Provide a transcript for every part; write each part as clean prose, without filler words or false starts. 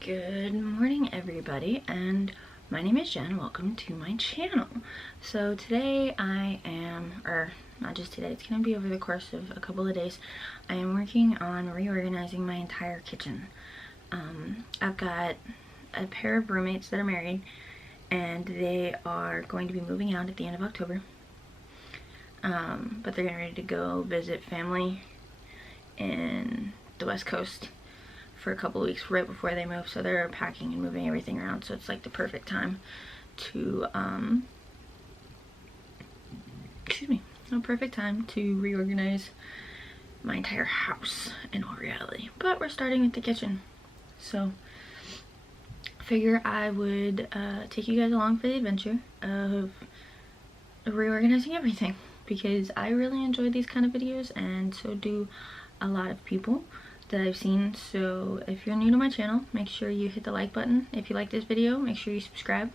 Good morning everybody, and my name is Jen. Welcome to my channel. So today I am, or not just today, it's going to be over the course of a couple of days, I am working on reorganizing my entire kitchen. I've got a pair of roommates that are married, and they are going to be moving out at the end of October. But they're getting ready to go visit family in the West Coast for a couple of weeks right before they move, so they're packing and moving everything around, so it's like the perfect time to reorganize my entire house in all reality. But we're starting with the kitchen, so I figure I would take you guys along for the adventure of reorganizing everything, because I really enjoy these kind of videos, and so do a lot of people that I've seen. So if you're new to my channel, make sure you hit the like button. If you like this video, make sure you subscribe,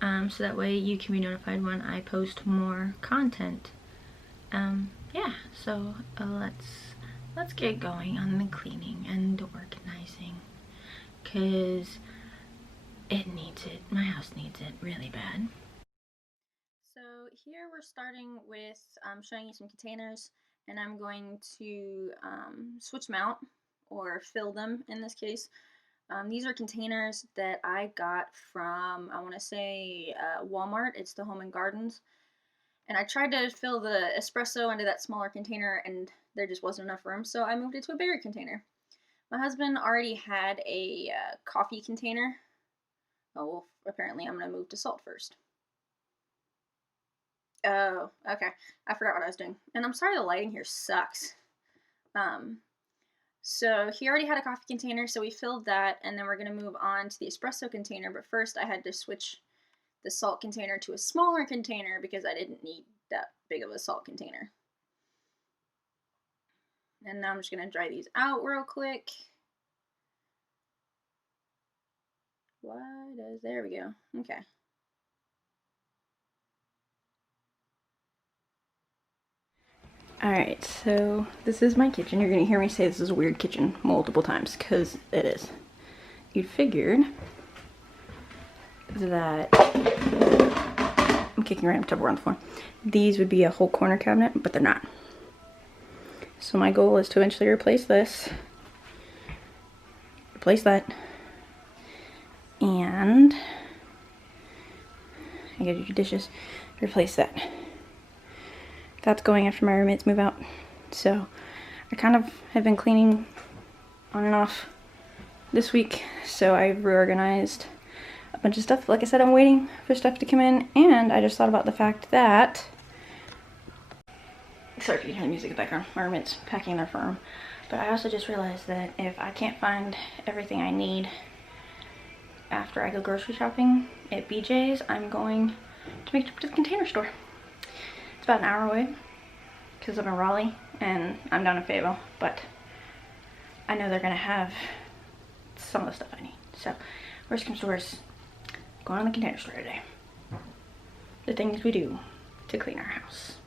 so that way you can be notified when I post more content. Yeah, so let's get going on the cleaning and organizing, because it needs it. My house needs it really bad. So here we're starting with showing you some containers, and I'm going to switch them out, or fill them in this case. These are containers that I got from, I want to say, Walmart. It's the Home and Gardens. And I tried to fill the espresso into that smaller container, and there just wasn't enough room, so I moved it to a bigger container. My husband already had a coffee container. Oh, well, apparently I'm going to move to salt first. Oh, okay. I forgot what I was doing. And I'm sorry the lighting here sucks. So he already had a coffee container, so we filled that, and then we're going to move on to the espresso container. But first I had to switch the salt container to a smaller container because I didn't need that big of a salt container. And now I'm just going to dry these out real quick. There we go. Okay. Alright, so this is my kitchen. You're gonna hear me say this is a weird kitchen multiple times, because it is. You figured that I'm kicking random Tupperware on the floor. These would be a whole corner cabinet, but they're not. So my goal is to eventually replace this, replace that, and I gotta do dishes, replace that. That's going after my roommates move out. So I kind of have been cleaning on and off this week, so I reorganized a bunch of stuff. Like I said, I'm waiting for stuff to come in, and I just thought about the fact that, sorry if you can hear the music in the background, my roommate's packing their farm, but I also just realized that if I can't find everything I need after I go grocery shopping at BJ's, I'm going to make it to the Container Store. It's about an hour away, because I'm in Raleigh and I'm down in Fayetteville, but I know they're gonna have some of the stuff I need. So, worst comes to worst, going on the Container Store today. The things we do to clean our house.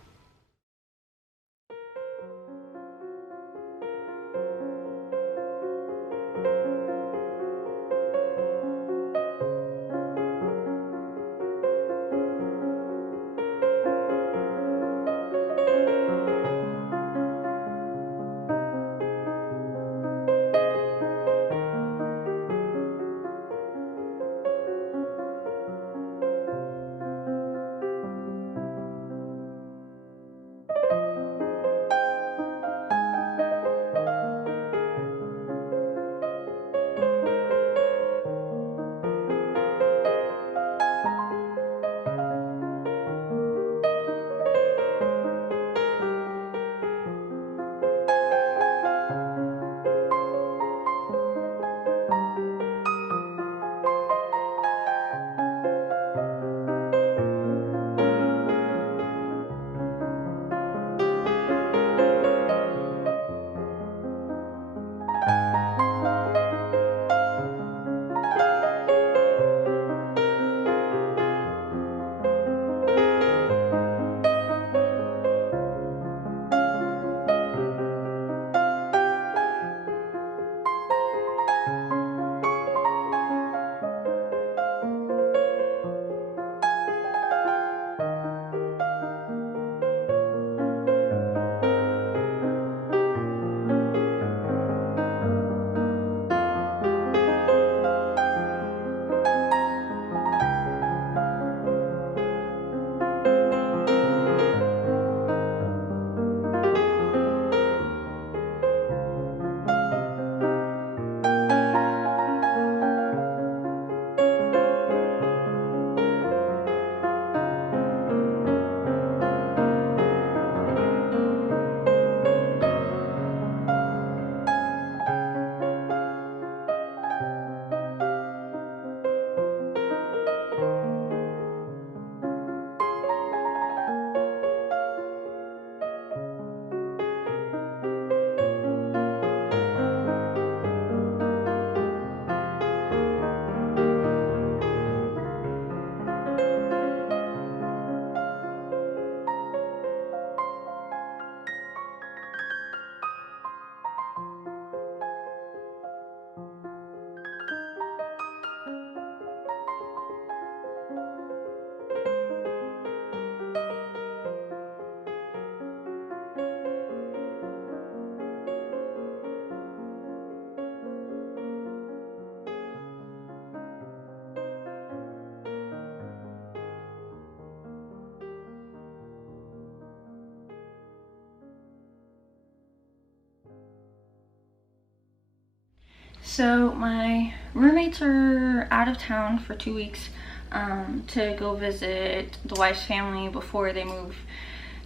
So my roommates are out of town for 2 weeks to go visit the wife's family before they move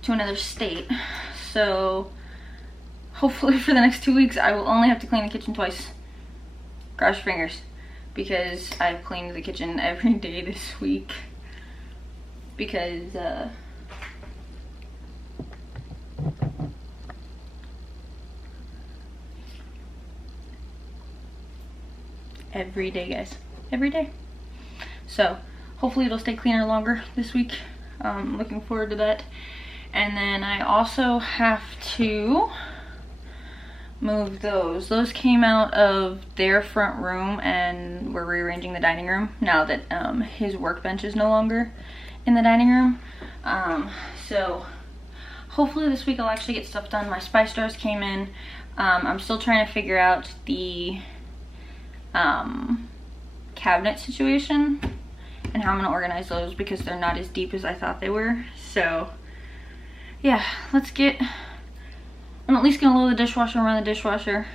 to another state. So hopefully for the next 2 weeks I will only have to clean the kitchen twice. Cross your fingers, because I've cleaned the kitchen every day this week because every day, guys, every day. So hopefully it'll stay cleaner longer this week. Looking forward to that. And then I also have to move those. Those came out of their front room and we're rearranging the dining room now that his workbench is no longer in the dining room. So hopefully this week I'll actually get stuff done. My spice jars came in. I'm still trying to figure out the cabinet situation and how I'm gonna organize those because they're not as deep as I thought they were. So yeah, I'm at least gonna load the dishwasher, run the dishwasher,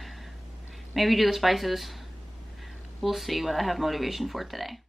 maybe do the spices. We'll see what I have motivation for today.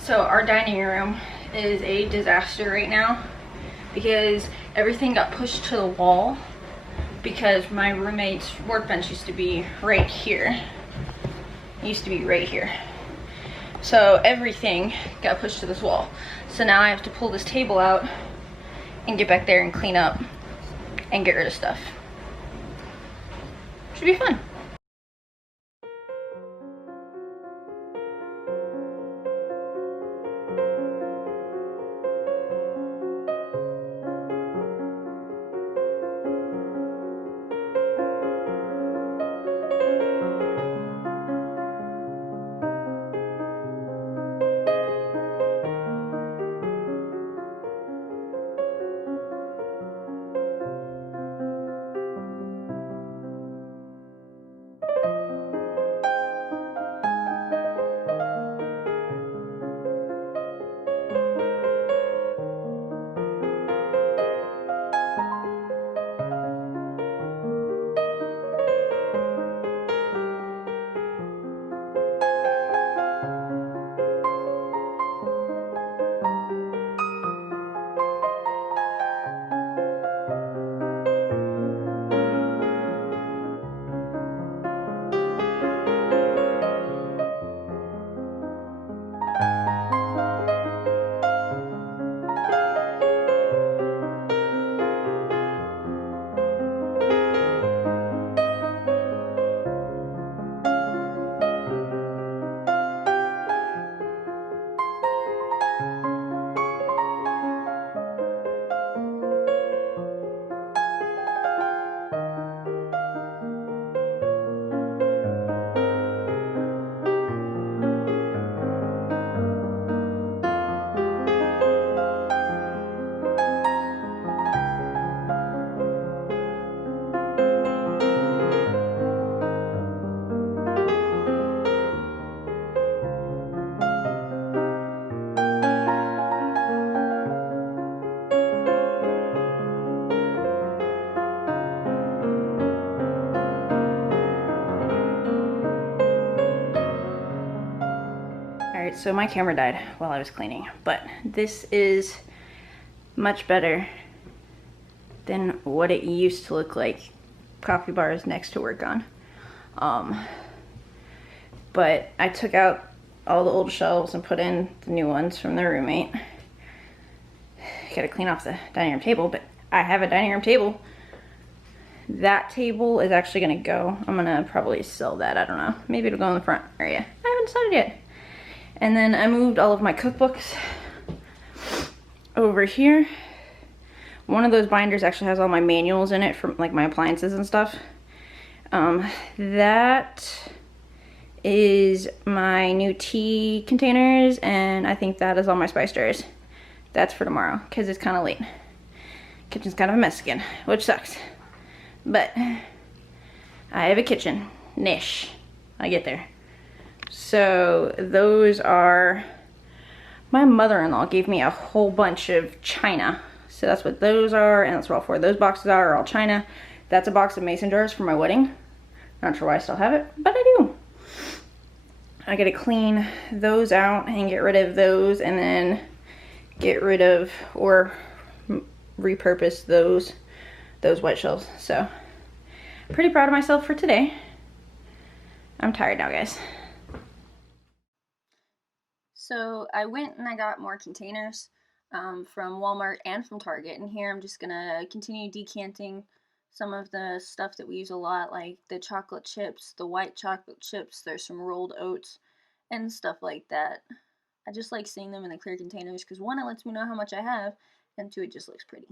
So our dining room is a disaster right now because everything got pushed to the wall because my roommate's workbench used to be right here. It used to be right here. So everything got pushed to this wall. So now I have to pull this table out and get back there and clean up and get rid of stuff. Should be fun. Alright, so my camera died while I was cleaning, but this is much better than what it used to look like. Coffee bars next to work on. But I took out all the old shelves and put in the new ones from the roommate. Gotta clean off the dining room table, but I have a dining room table. That table is actually gonna go. I'm gonna probably sell that, I don't know. Maybe it'll go in the front area. I haven't decided yet. And then I moved all of my cookbooks over here. One of those binders actually has all my manuals in it for like my appliances and stuff. That is my new tea containers, and I think that is all my spice jars. That's for tomorrow because it's kind of late. Kitchen's kind of a mess again, which sucks. But I have a kitchen-ish. I get there. So those are, my mother-in-law gave me a whole bunch of china. So that's what those are, and that's what all four of those boxes are all china. That's a box of mason jars for my wedding. Not sure why I still have it, but I do. I gotta clean those out and get rid of those, and then get rid of or repurpose those white shelves. So pretty proud of myself for today. I'm tired now, guys. So I went and I got more containers from Walmart and from Target, and here I'm just gonna continue decanting some of the stuff that we use a lot, like the chocolate chips, the white chocolate chips. There's some rolled oats and stuff like that. I just like seeing them in the clear containers because one, it lets me know how much I have, and two, it just looks pretty.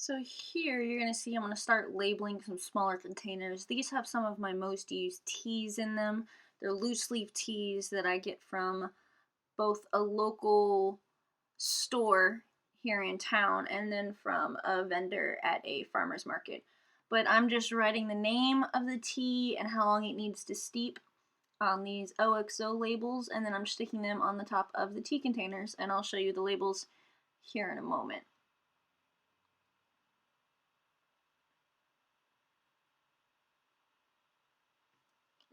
So here you're going to see I'm going to start labeling some smaller containers. These have some of my most used teas in them. They're loose leaf teas that I get from both a local store here in town and then from a vendor at a farmer's market. But I'm just writing the name of the tea and how long it needs to steep on these OXO labels, and then I'm sticking them on the top of the tea containers, and I'll show you the labels here in a moment.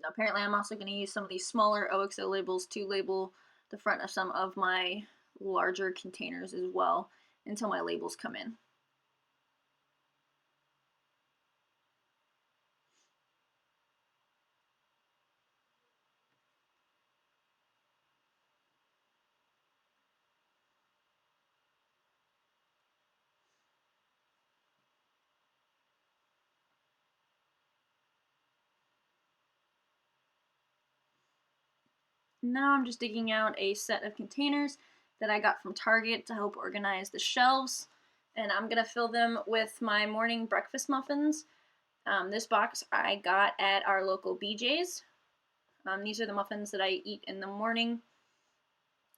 Apparently I'm also going to use some of these smaller OXO labels to label the front of some of my larger containers as well until my labels come in. Now I'm just digging out a set of containers that I got from Target to help organize the shelves, and I'm going to fill them with my morning breakfast muffins. This box I got at our local BJ's. These are the muffins that I eat in the morning,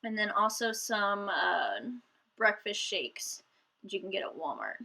and then also some breakfast shakes that you can get at Walmart.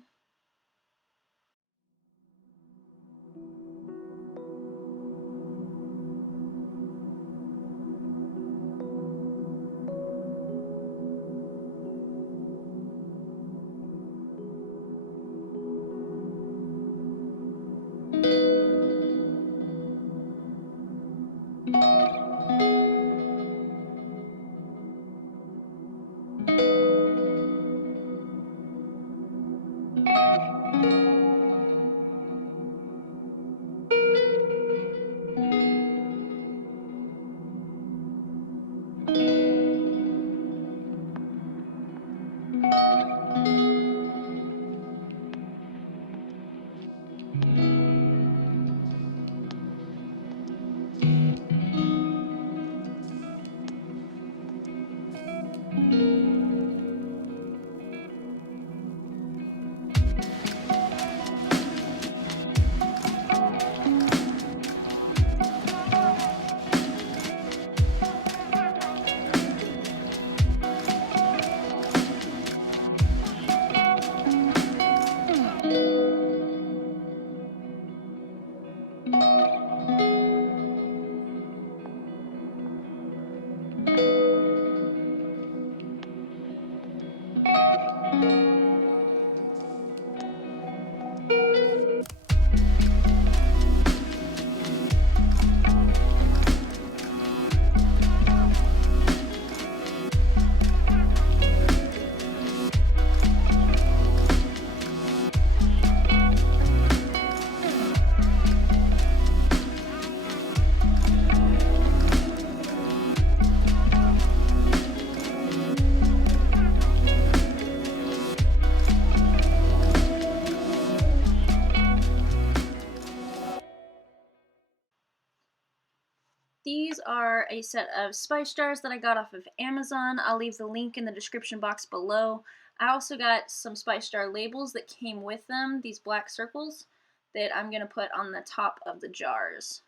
These are a set of spice jars that I got off of Amazon. I'll leave the link in the description box below. I also got some spice jar labels that came with them, these black circles, that I'm going to put on the top of the jars.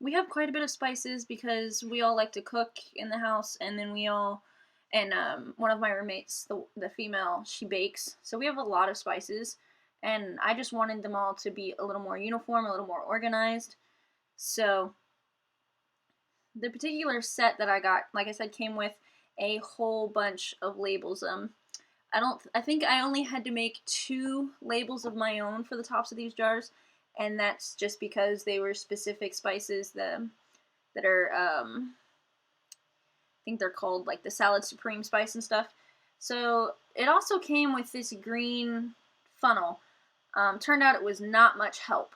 We have quite a bit of spices because we all like to cook in the house, and then one of my roommates, the female, she bakes. So we have a lot of spices, and I just wanted them all to be a little more uniform, a little more organized. So the particular set that I got, like I said, came with a whole bunch of labels. I think I only had to make 2 labels of my own for the tops of these jars, and that's just because they were specific spices that are, I think they're called like the Salad Supreme spice and stuff. So it also came with this green funnel. Turned out it was not much help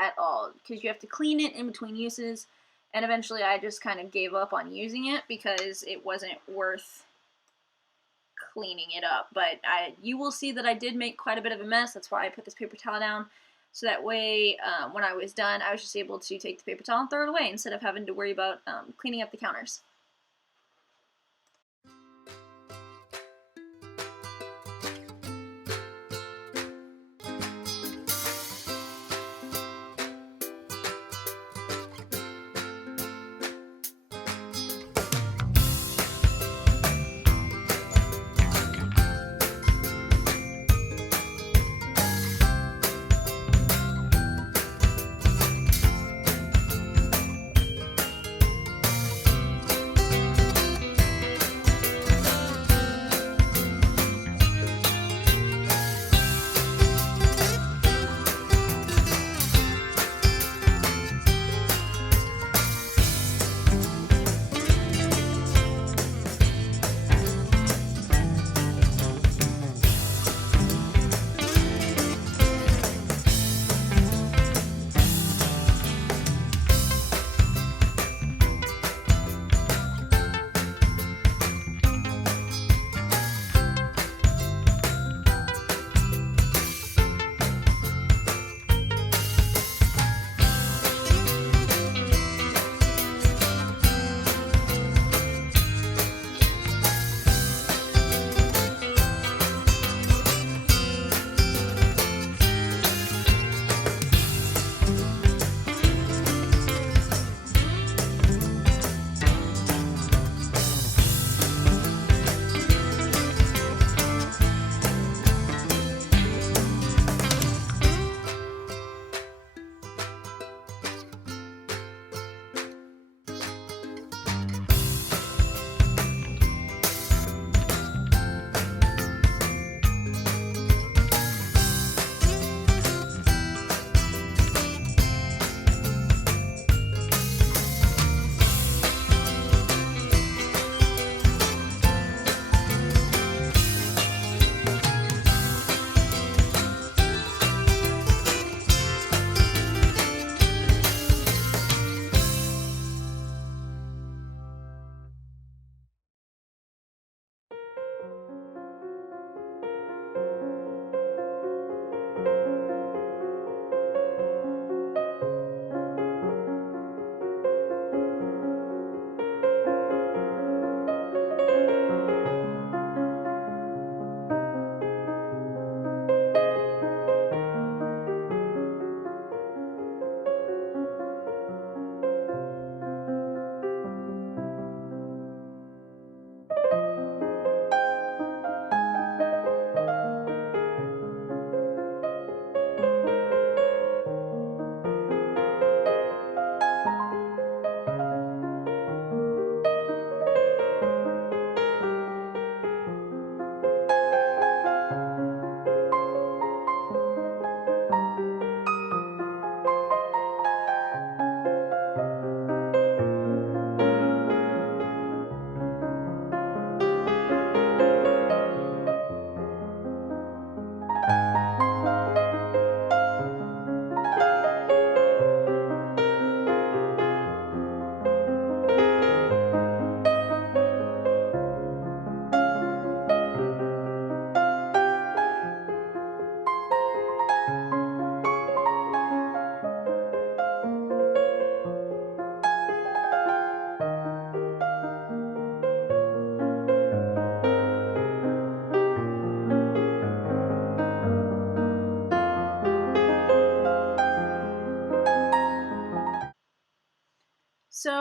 at all because you have to clean it in between uses. And eventually I just kind of gave up on using it because it wasn't worth cleaning it up. But you will see that I did make quite a bit of a mess. That's why I put this paper towel down. So that way, when I was done, I was just able to take the paper towel and throw it away instead of having to worry about cleaning up the counters.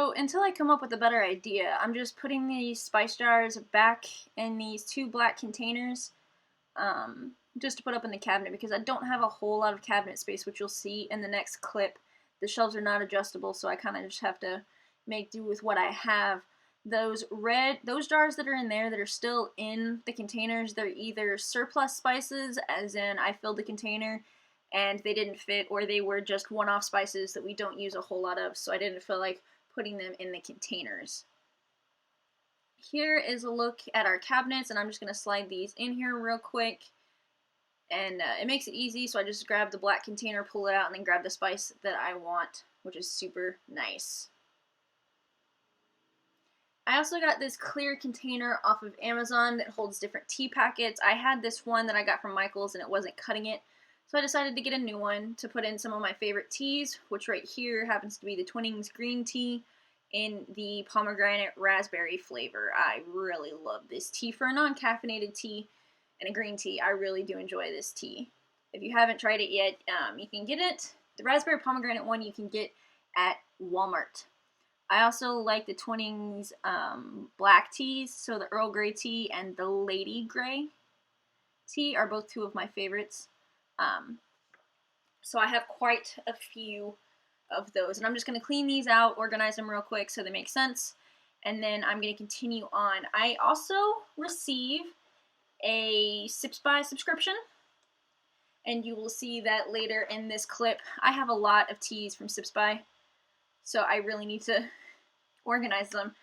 So until I come up with a better idea, I'm just putting these spice jars back in these 2 black containers, just to put up in the cabinet, because I don't have a whole lot of cabinet space, which you'll see in the next clip. The shelves are not adjustable, so I kind of just have to make do with what I have. Those jars that are in there that are still in the containers, they're either surplus spices, as in I filled the container and they didn't fit, or they were just one-off spices that we don't use a whole lot of, so I didn't feel like putting them in the containers. Here is a look at our cabinets, and I'm just going to slide these in here real quick. And it makes it easy, so I just grab the black container, pull it out, and then grab the spice that I want, which is super nice. I also got this clear container off of Amazon that holds different tea packets. I had this one that I got from Michael's and it wasn't cutting it, so I decided to get a new one to put in some of my favorite teas, which right here happens to be the Twinings green tea in the pomegranate raspberry flavor. I really love this tea for a non-caffeinated tea and a green tea. I really do enjoy this tea. If you haven't tried it yet, you can get it. The raspberry pomegranate one you can get at Walmart. I also like the Twinings black teas, so the Earl Grey tea and the Lady Grey tea are both 2 of my favorites. So I have quite a few of those, and I'm just going to clean these out, organize them real quick so they make sense, and then I'm going to continue on. I also receive a Sips By subscription, and you will see that later in this clip. I have a lot of teas from Sips By, so I really need to organize them.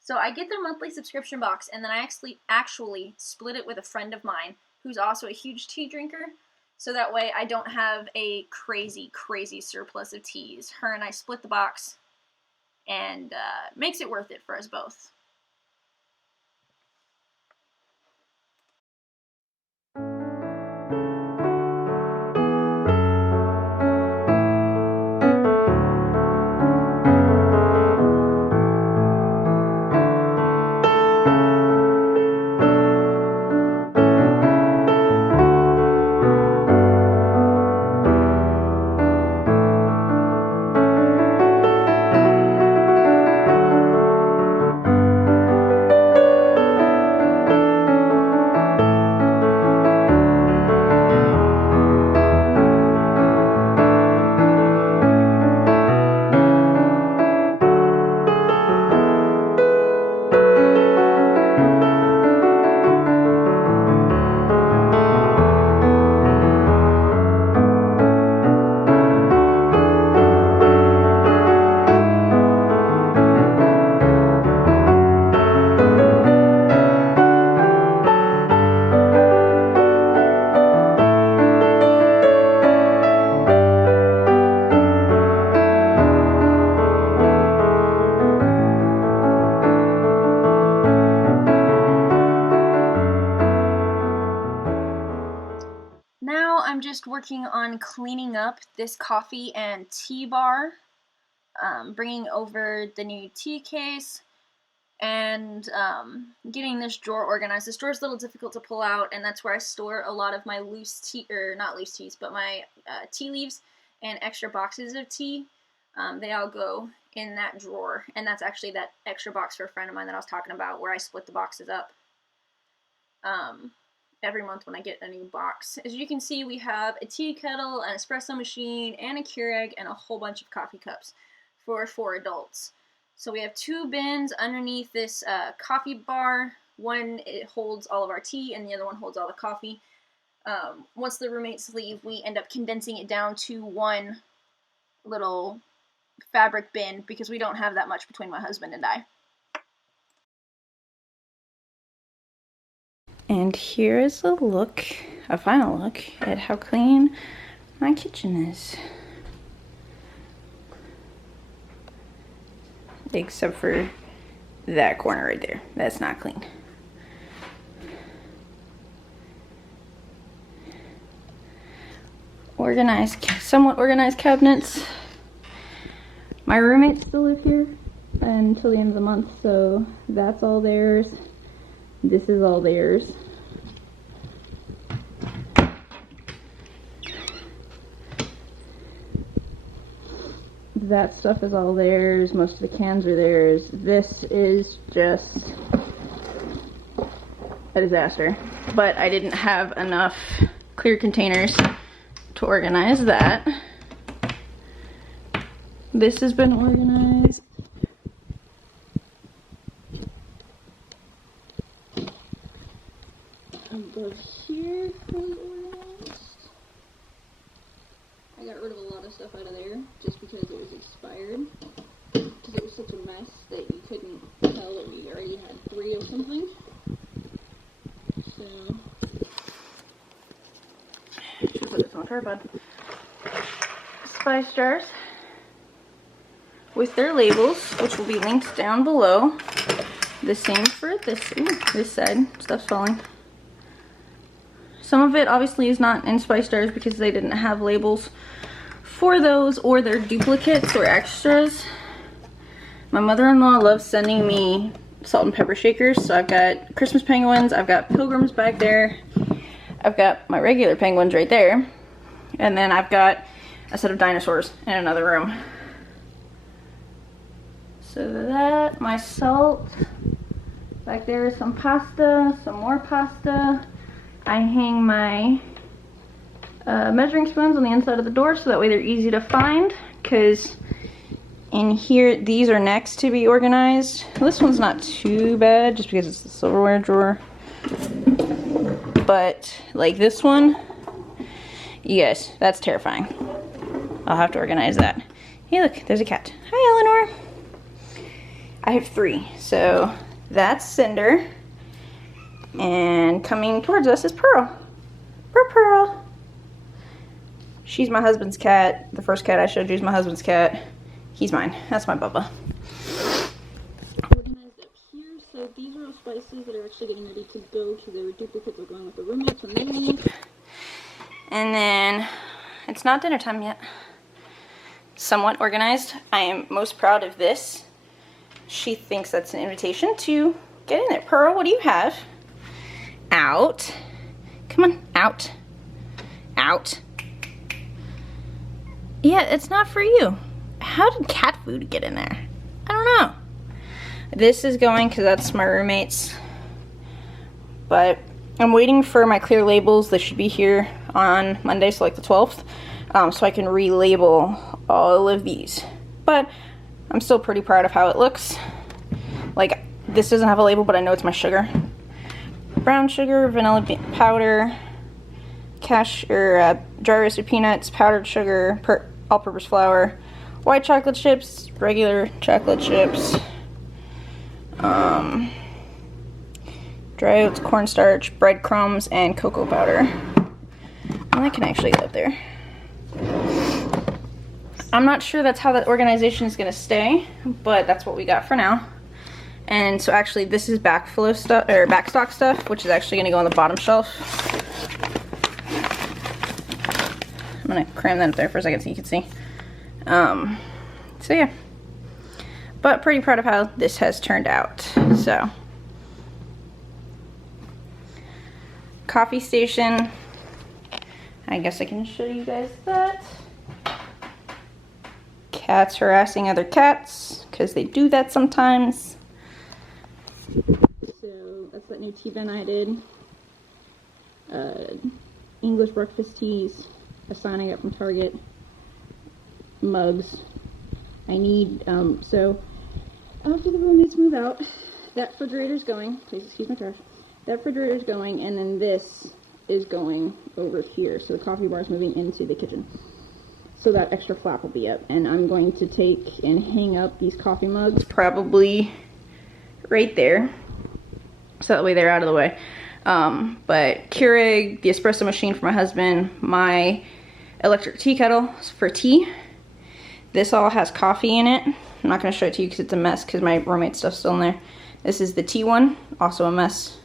So I get their monthly subscription box, and then I actually split it with a friend of mine who's also a huge tea drinker, so that way I don't have a crazy surplus of teas. Her and I split the box, and makes it worth it for us both. Just working on cleaning up this coffee and tea bar, bringing over the new tea case, and getting this drawer organized. This drawer is a little difficult to pull out, and that's where I store a lot of my loose tea, or not loose teas, but my tea leaves and extra boxes of tea. They all go in that drawer, and that's actually that extra box for a friend of mine that I was talking about, where I split the boxes up every month when I get a new box. As you can see, we have a tea kettle, an espresso machine, and a Keurig, and a whole bunch of coffee cups for 4 adults. So we have 2 bins underneath this coffee bar. One, it holds all of our tea, and the other one holds all the coffee. Once the roommates leave, we end up condensing it down to one little fabric bin, because we don't have that much between my husband and I. And here is a final look at how clean my kitchen is. Except for that corner right there. That's not clean. Somewhat organized cabinets. My roommates still live here until the end of the month, so that's all theirs. This is all theirs. that stuff is all theirs. Most of the cans are theirs. This is just a disaster. But I didn't have enough clear containers to organize that. This has been organized. Above here was organized. I got rid of a lot of stuff out of there just because it was expired. Because it was such a mess that you couldn't tell that we already had 3 of something. So, put this on a tripod. Spice jars with their labels, which will be linked down below. The same for this side. Stuff's falling. Some of it obviously is not in spice jars because they didn't have labels for those, or they're duplicates or extras. My mother-in-law loves sending me salt and pepper shakers, so I've got Christmas penguins, I've got pilgrims back there, I've got my regular penguins right there, and then I've got a set of dinosaurs in another room. So that, my salt, back there is some pasta, some more pasta. I hang my measuring spoons on the inside of the door so that way they're easy to find, because in here, these are next to be organized. This one's not too bad just because it's the silverware drawer. But like this one, yes, that's terrifying. I'll have to organize that. Hey look, there's a cat. Hi Eleanor. I have 3. So that's Cinder. And coming towards us is Pearl. Pearl. She's my husband's cat. The first cat I showed you is my husband's cat. He's mine. That's my Bubba. Organized up here. So these are all spices that are actually getting ready to go to their duplicates of going with the roommates when they leave. And then it's not dinner time yet. Somewhat organized. I am most proud of this. She thinks that's an invitation to get in there. Pearl, what do you have? Out. Come on, out. Out. Yeah, it's not for you. How did cat food get in there? I don't know. This is going because that's my roommate's. But I'm waiting for my clear labels. They should be here on Monday, so like the 12th. So I can relabel all of these. But I'm still pretty proud of how it looks. Like, this doesn't have a label, but I know it's my sugar. Brown sugar, vanilla powder, dry roasted peanuts, powdered sugar, all-purpose flour, white chocolate chips, regular chocolate chips, dry oats, cornstarch, breadcrumbs, and cocoa powder. And that can actually go up there. I'm not sure that's how that organization is going to stay, but that's what we got for now. And so actually this is backflow stuff, or backstock stuff, which is actually going to go on the bottom shelf. I'm going to cram that up there for a second so you can see. So yeah. But pretty proud of how this has turned out. So. Coffee station. I guess I can show you guys that. Cats harassing other cats, because they do that sometimes. So that's that new tea bin I did. English breakfast teas, a sign I got from Target, mugs. I need, so after the roommates move out, that refrigerator's going, please excuse my trash, that refrigerator's going, and then this is going over here, so the coffee bar is moving into the kitchen. So that extra flap will be up, and I'm going to take and hang up these coffee mugs probably right there, so that way they're out of the way. But Keurig, the espresso machine for my husband, my electric tea kettle for tea. This all has coffee in it. I'm not going to show it to you because it's a mess because my roommate stuff's still in there. This is the tea one, also a mess.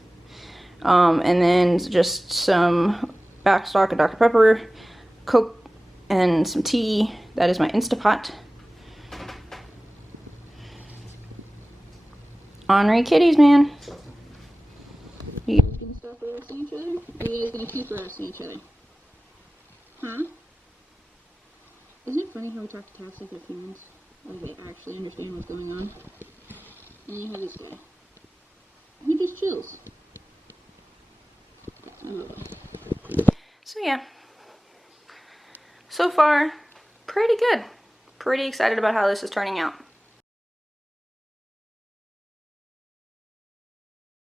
And then just some backstock of Dr. Pepper, Coke, and some tea. That is my Instapot. Ornery kitties, man. You guys gonna stop harassing each other? Or are you guys gonna keep harassing each other? Huh? Isn't it funny how we talk to cats like they're humans? Like they actually understand what's going on? And you have this guy. He just chills. I love him. So yeah. So far, pretty good. Pretty excited about how this is turning out.